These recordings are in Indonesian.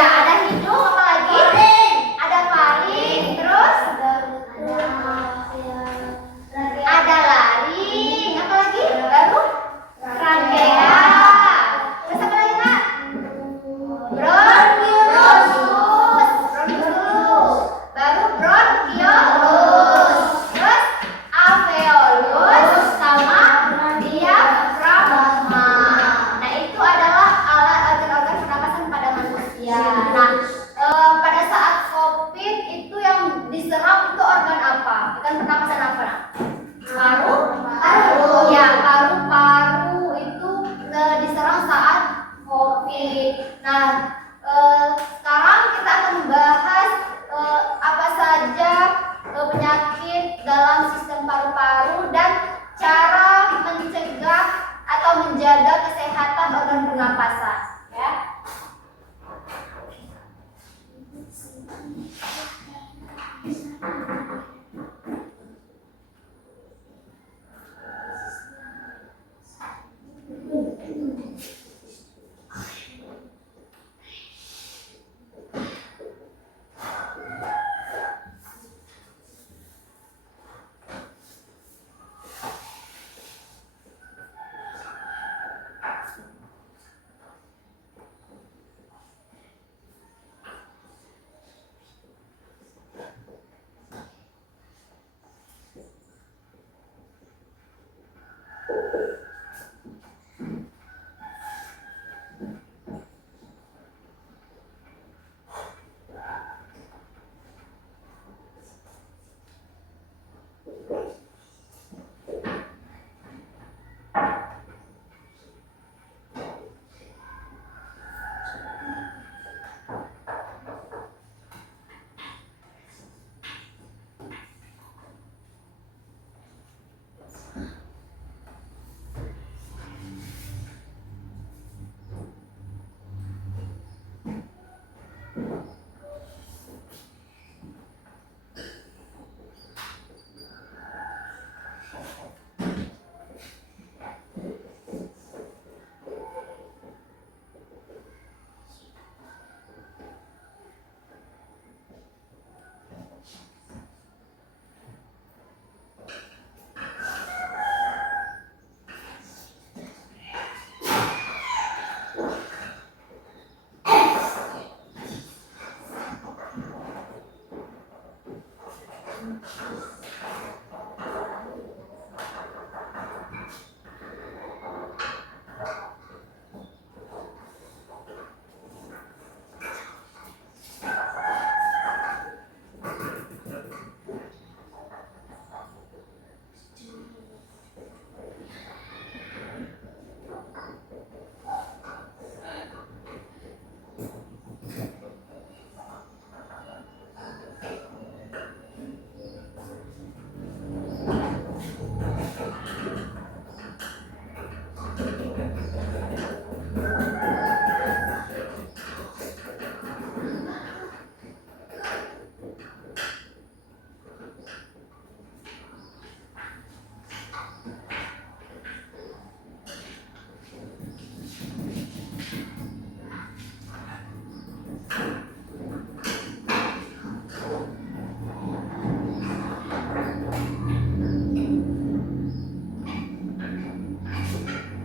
Ya, ada hidung, apa lagi? Ada faring, terus ada laring, apa lagi? Baru trachea. Terus apa lagi, Kak? Bronkiolus. Baru bronkiolus. Terus alveolus sama diafragma. Nah, itu adalah alat organ-organ pernapasan pada manusia. Nah, pada saat COVID itu yang diserang itu organ apa? Organ pernapasan apa? Paru. Ya, paru-paru itu diserang saat COVID. Nah, sekarang kita akan membahas apa saja penyakit dalam sistem paru-paru dan cara mencegah atau menjaga kesehatan organ pernapasan. Ya.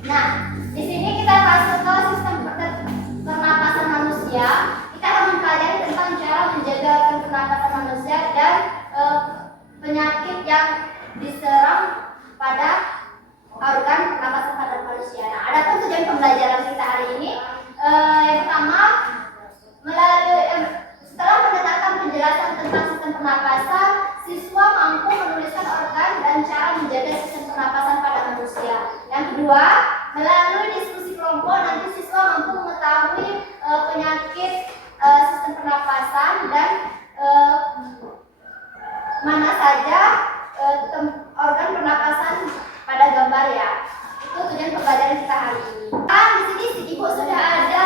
Nah, di sini kita masuk ke sistem pernapasan manusia. Kita akan mempelajari tentang cara menjaga organ pernapasan manusia dan penyakit yang diserang pada organ pernapasan pada manusia. Nah, adapun tujuan pembelajaran kita hari ini, yang pertama, setelah mendengarkan penjelasan tentang sistem pernapasan, siswa mampu menuliskan organ dan cara menjaga sistem pernapasan pada manusia. Yang kedua, melalui diskusi kelompok nanti siswa mampu mengetahui penyakit sistem pernapasan dan mana saja organ pernapasan pada gambar ya. Itu tujuan pembelajaran kita hari ini. Di sini ibu sudah ada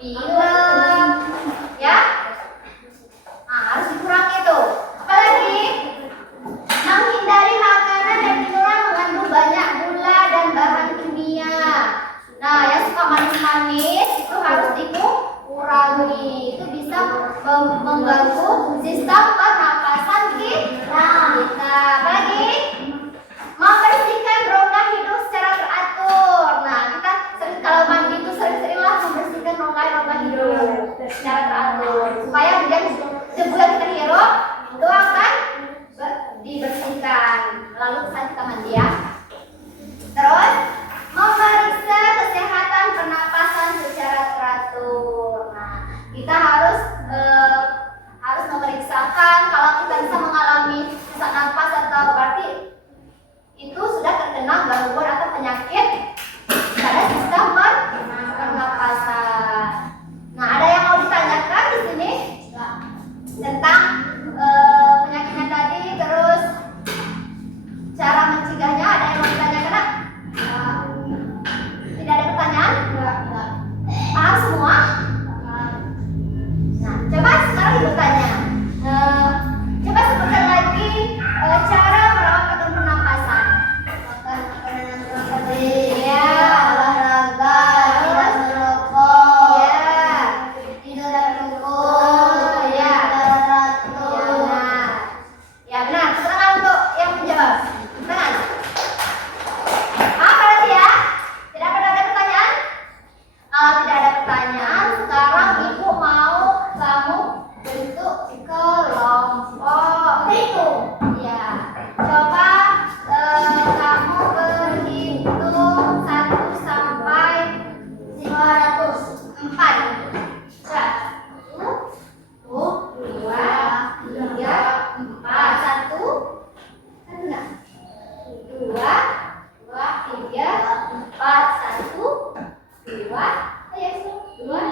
film, ya. Nah, harus dikurangi tuh. Apalagi menghindari makanan yang diminum mengandung banyak gula dan bahan kimia. Nah, yang suka manis-manis itu harus dikurangi. Itu bisa mengganggu sistem pernapasan kita. Apalagi membersihkan rongga hidung secara teratur. Nah, kita sering kalau mandi itu sering-seringlah membersihkan rongga hidung secara teratur supaya dia debu yang kita hirup itu akan dibersihkan lalu saat kita mandi ya. Terus memeriksa kesehatan pernapasan secara teratur. Nah, kita harus memeriksakan kalau kita bisa mengalami sesak napas atau berarti itu sudah terkena gangguan atau penyakit pada sistem pernapasan. Nah, ada yang mau ditanyakan di sini tentang penyakitnya tadi, terus cara mencegahnya? Ada yang mau ditanyakan? Tidak ada pertanyaan? Paham semua? Nah, coba sekarang ibu tanya. Coba sebutkan lagi cara merawat patung pernapasan. Ya, olahraga, tidak merokok, ya, tidak merokok, ya, ya benar. Tepuk tangan untuk yang menjawab. Benar. Berarti ya? Tidak ada pertanyaan? Tidak ada pertanyaan. Sekarang ibu mau kamu bentuk kelompok berhitung. Ya, coba kamu berhitung 1 sampai 504. 1, 2, 3, 4. 1, 2, 3, 4. 1, 2, 2,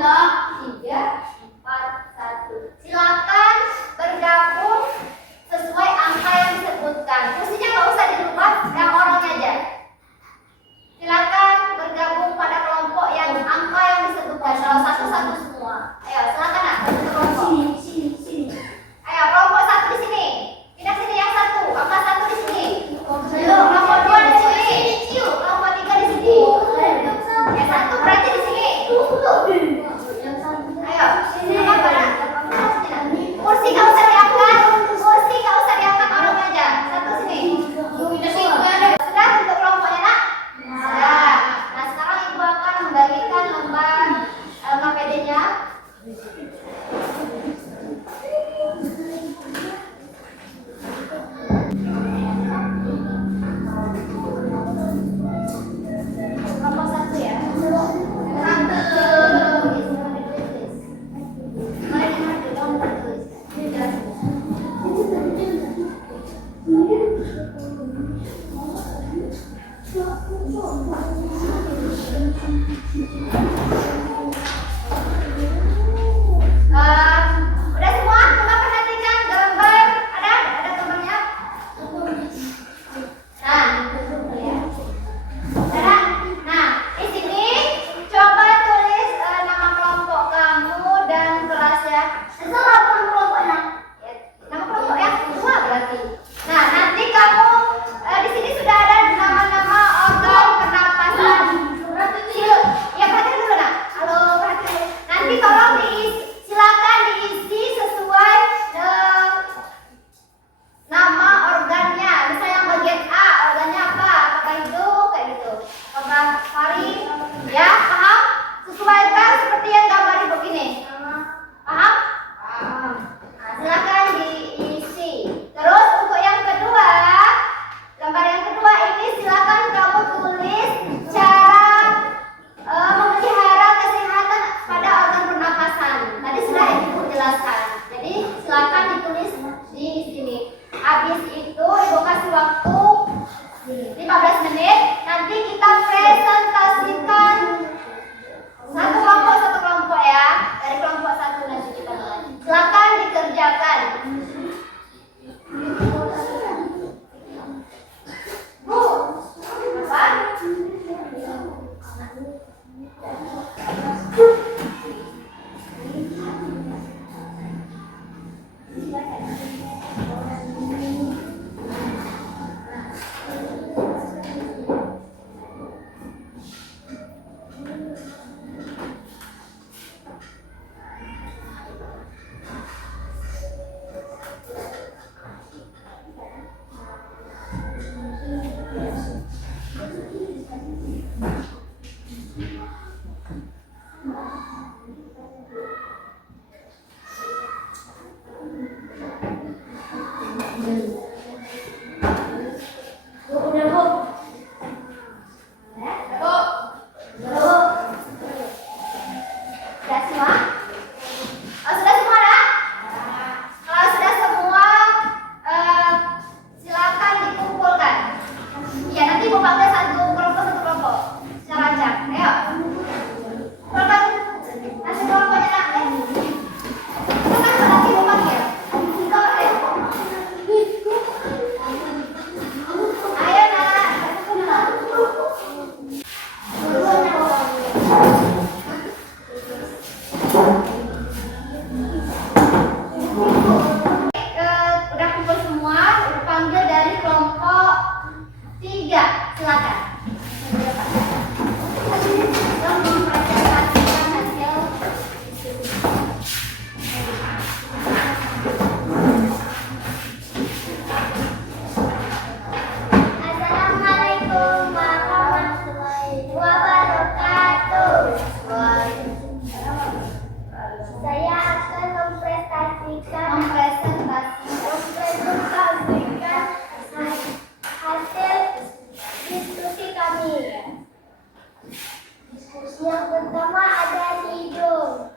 Yang pertama ada hidung,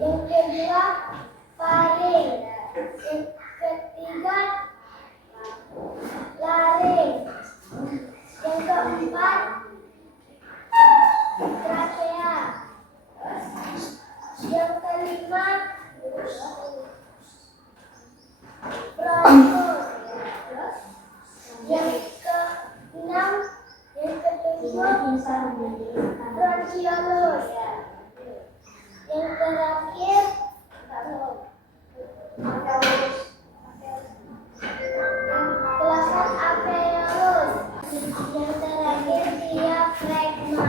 yang kedua paring, yang ketiga laring, yang keempat trakea, yang kelima bronkus, yang keenam, yang ketujuh bronkiolus, yang terakhir delapan alveolus, yang terakhir diafragma.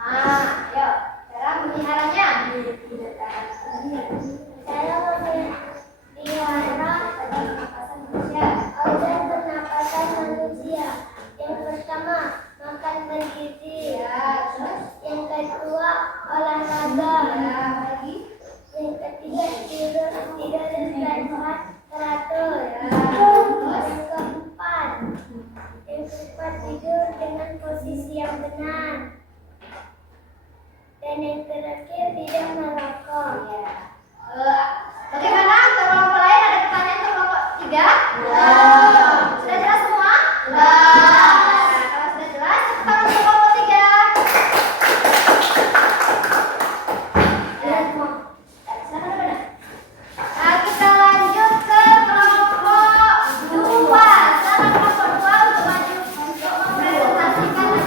Ayo, cara memeliharanya. Cara memelihara organ pernapasan manusia. Yang pertama, makan bergizi. Yang kedua, olahraga. Yang ketiga, tidur istirahat teratur. Yang keempat tidur dengan posisi yang benar. Dan yang terakhir, tidak merokok. Bagaimana untuk kelompok lain? Ada pertanyaan untuk kelompok 3? Sudah jelas semua? Kalau sudah jelas, tepuk tangan untuk kelompok 3. Nah, kita lanjut ke kelompok 2. Silakan kelompok 2 untuk maju untuk mempresentasikan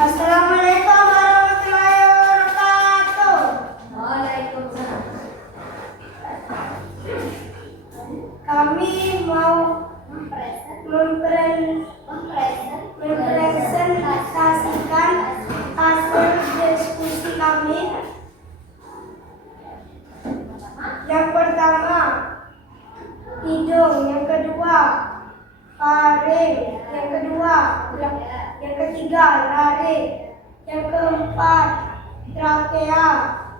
Assalamualaikum warahmatullahi wabarakatuh. Waalaikumsalam. Kami mau mempresentasikan hasil diskusi kami. Yang pertama, hidung. Yang kedua, paring. Yang ketiga, laring. Yang keempat, trakea.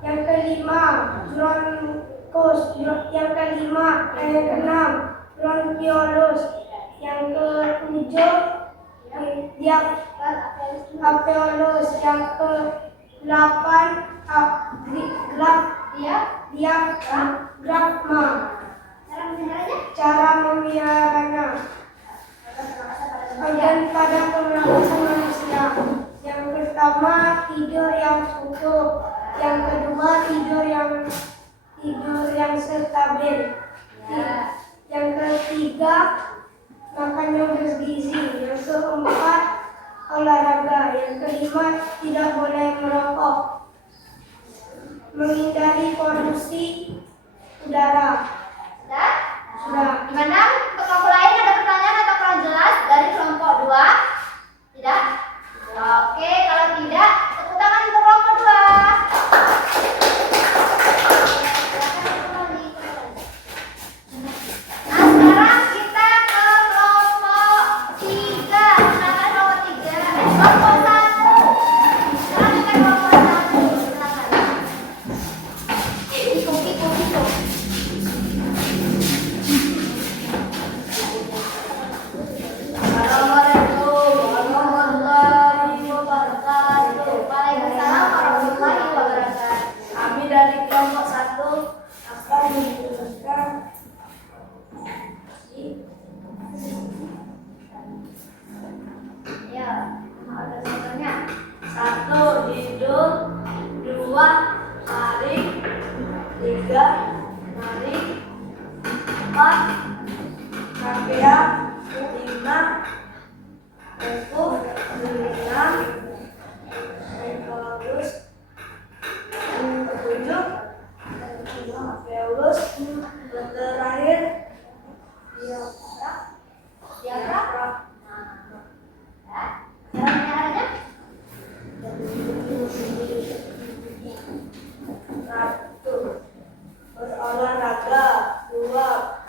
Yang kelima, bronkus. Yang keenam, bronkiolus. Yang ketujuh, alveolus. Yang ke-8, diafragma. Cara memeliharanya. Organ pada pernapasan manusia. Yang pertama, tidur yang cukup. Yang kedua, tidur yang stabil. Yang ketiga, makan yang bergizi. Yang keempat, olahraga. Yang kelima, tidak boleh merokok. Menghindari polusi udara. Sudah. Gimana? Untuk kelompok lain ada pertanyaan atau kurang jelas dari kelompok 2? Tidak? Oke, kalau tidak, tepuk tangan untuk kelompok 2. kelompok 1 akan menjelaskan Ya, ada contohnya. 1 hidup, 2 hari, 3 hari, 4 rangkaian, 5 buku, 6 Paulus, 7 Paulus, terakhir Diagram. Ya. Cara mengarahnya? 1 berolahraga, 2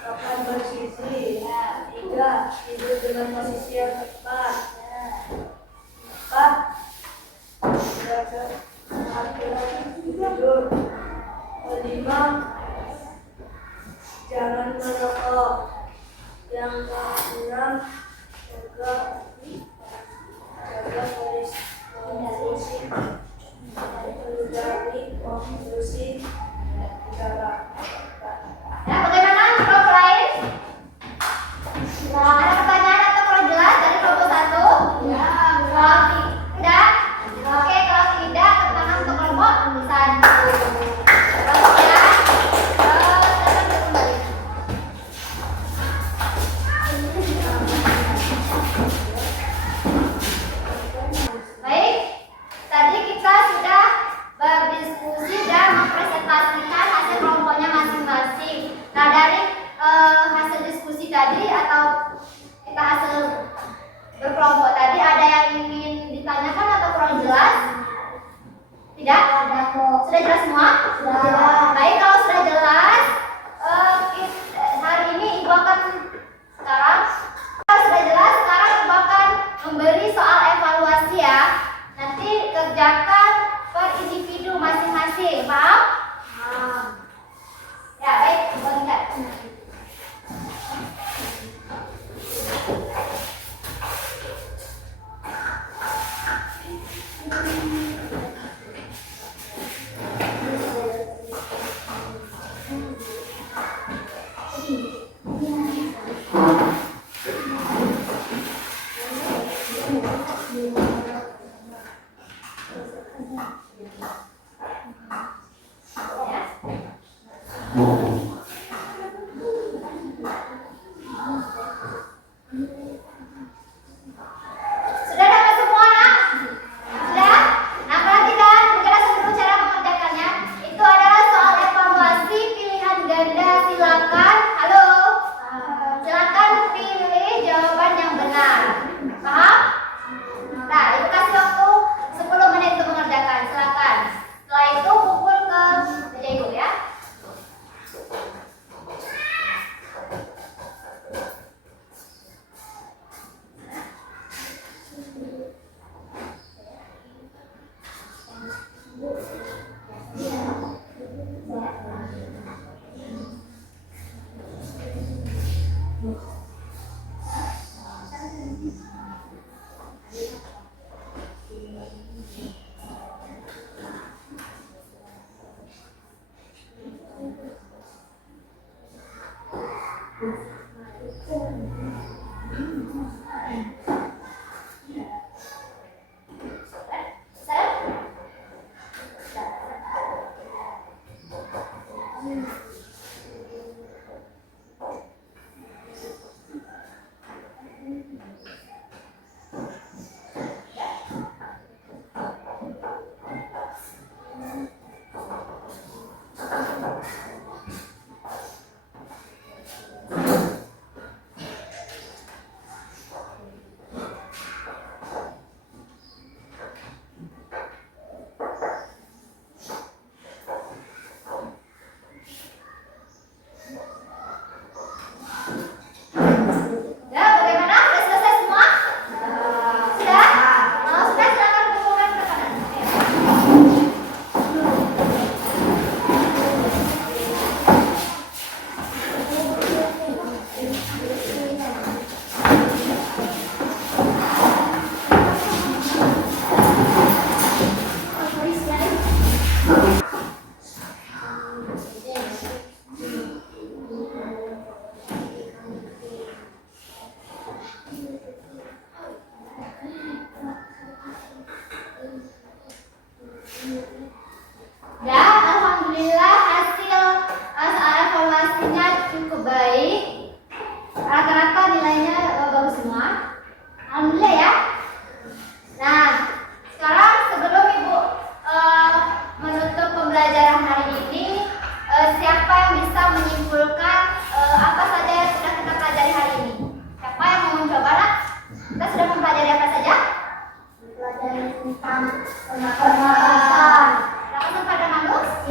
makan bergizi, 3 tidur dengan posisi yang tepat, 4 jaga tidur, 5 jangan merokok, yang ke-6 jaga polusi, hindari polusi udara. Ya, bagaimana kelompok lain? Ada pertanyaan atau kurang jelas dari kelompok 1? Ya. Kalau tidak, oke. Kalau tidak, tepuk tangan untuk kelompok 1. Terus ya, silakan kembali. Baik, tadi kita sudah berdiskusi dan mempresentasikan hasil kelompoknya masing-masing. Nah, dari hasil diskusi tadi atau kita hasil berkelompok tadi, ada yang ingin ditanyakan atau kurang jelas? Tidak? Sudah jelas semua? Sudah. Baik, kalau sudah jelas, hari ini Ibu akan sekarang, kalau sudah jelas, sekarang Ibu akan memberi soal evaluasi ya. Nanti kerjakan per individu masing-masing, paham? Ya, baik, Ibu lihat. Sudah dapat semua, Nak? Sudah? Nah, perhatikan penjelasan dulu cara mengerjakannya. Itu adalah soal evaluasi pilihan ganda. Silakan, halo. Silakan pilih jawaban yang benar. Paham? Nah, Ibu kasih waktu 10 menit untuk mengerjakan. Silakan. Setelah itu pukul ke meja Ibu ya.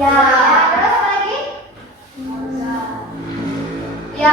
Ya, terus apa lagi? Ya,